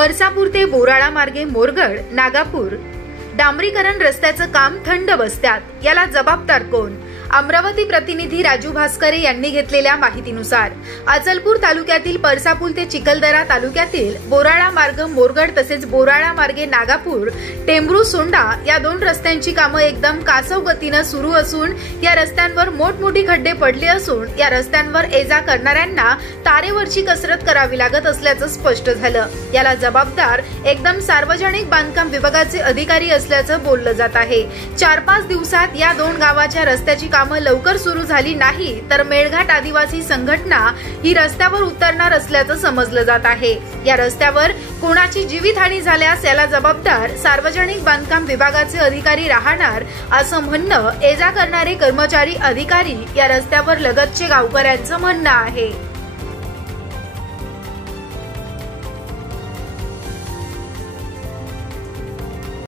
परसापूर ते बोराळा मार्गे मोरगड नागापूर डांबरीकरण रस्त्याचं काम थंड बसत्यात। याला जबाबदार कोण? अमरावती प्रतिनिधी राजू भास्करे यांनी घेतलेल्या माहितीनुसार अचलपूर तालुक्यातील परसापूर ते चिखलदरा तालुक्यातील बोराळा मार्ग मोरगड तसेच बोराळा मार्गे नागापूर टेंभरू सोंडा या 2 रस्त्यांची कामं एकदम कासव गतीनं सुरू असून या रस्त्यांवर मोठमोठी खड्डे पडले असून या रस्त्यांवर ये-जा करणाऱ्यांना तारेवरची कसरत करावी लागत असल्याचं स्पष्ट झालं। याला जबाबदार एकदम सार्वजनिक बांधकाम विभागाचे अधिकारी असल्याचं बोललं जात आहे। 4-5 दिवसात या 2 गावाच्या रस्त्याची कामं लवकर सुरू झाली नाही तर मेळघाट आदिवासी संघटना ही रस्त्यावर उतरणार असल्याचं समजलं जात आहे। या रस्त्यावर कोणाची जीवितहानी झाल्यास याला जबाबदार सार्वजनिक बांधकाम विभागाचे अधिकारी राहणार असं म्हणणं ये-जा करणारे कर्मचारी अधिकारी या रस्त्यावर लगतचे गावकऱ्यांचं म्हणणं आहे।